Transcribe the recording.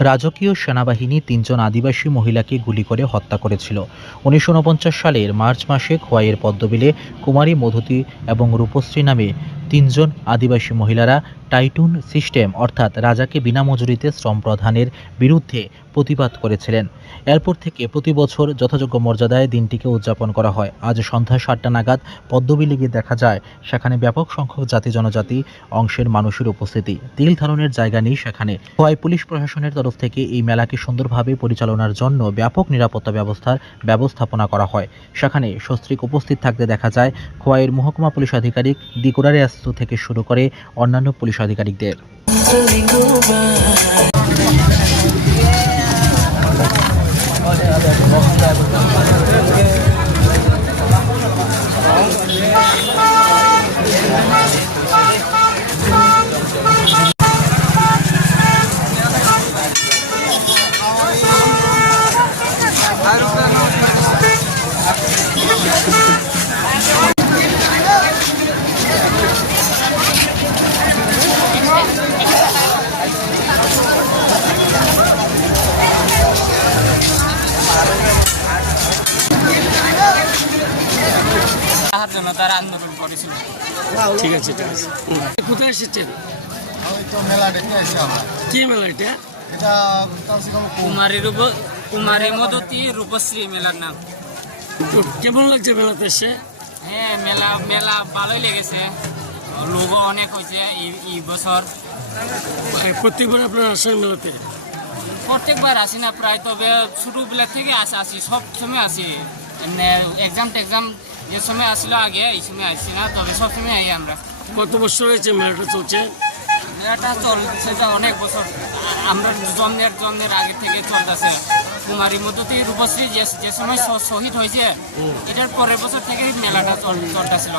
রাজকীয় সেনাবাহিনী তিনজন আদিবাসী মহিলাকে গুলি করে হত্যা করেছিল। উনিশশো উনপঞ্চাশ সালের মার্চ মাসে খোয়াইয়ের পদ্মবিলে কুমারী মধুতি এবং রূপশ্রী নামে তিনজন আদিবাসী মহিলারা টাইটুন সিস্টেম, অর্থাৎ রাজাকে বিনা মজুরিতে শ্রম প্রদানের বিরুদ্ধে প্রতিবাদ করেছিলেন। এরপর থেকে প্রতি বছর যথাযোগ্য মর্যাদায় দিনটিকে উদযাপন করা হয়। আজ সন্ধ্যা সাতটা নাগাদ পদ্মবিলে গিয়ে দেখা যায়। সেখানে ব্যাপক সংখ্যক জাতি জনজাতি অংশের মানুষের উপস্থিতি। তিল ধারণের জায়গা নেই সেখানে। খোয়াই পুলিশ প্রশাসনের তরফ থেকে এই মেলাকে সুন্দরভাবে পরিচালনার জন্য ব্যাপক নিরাপত্তা ব্যবস্থার ব্যবস্থাপনা করা হয়। সেখানে সস্ত্রীক উপস্থিত থাকতে দেখা যায়। খোয়াইয়ের মহকুমা পুলিশ আধিকারিক দিকুরারে আস্তু থেকে শুরু করে অন্যান্য পুলিশ আধিকারিকদের। তাহার জন্য তারা আন্দোলন করেছিল। ঠিক আছে ঠিক আছে। কোথায় এসেছেন কি মেলা এটা? কুমারী রূপ কুমারী মদতী রূপশ্রী মেলার নাম। কেমন লাগছে মেলাতে এসে? হ্যাঁ মেলা মেলা ভালোই লেগেছে। লোকও অনেক হয়েছে এই বছর। প্রত্যেকবার আপনারা আসেন মেলাতে? প্রত্যেকবার আসি না প্রায় তবে ছোটোবেলা থেকে আসি আসি সব সময় আসি। এক্সাম টেক্সাম যে সময় আসলো আগে এই সময় আসছি না তবে সব সময় আই আমরা। কত বছর হয়েছে মেলাটা চলছে? মেলাটা চলছে অনেক বছর। আমরা জন্মের জন্মের আগে থেকে চলতেছে। কুমারী মদতী রূপশ্রী যে সময় শহীদ হয়েছে এটার পরের বছর থেকে মেলাটা চল চলতেছিল।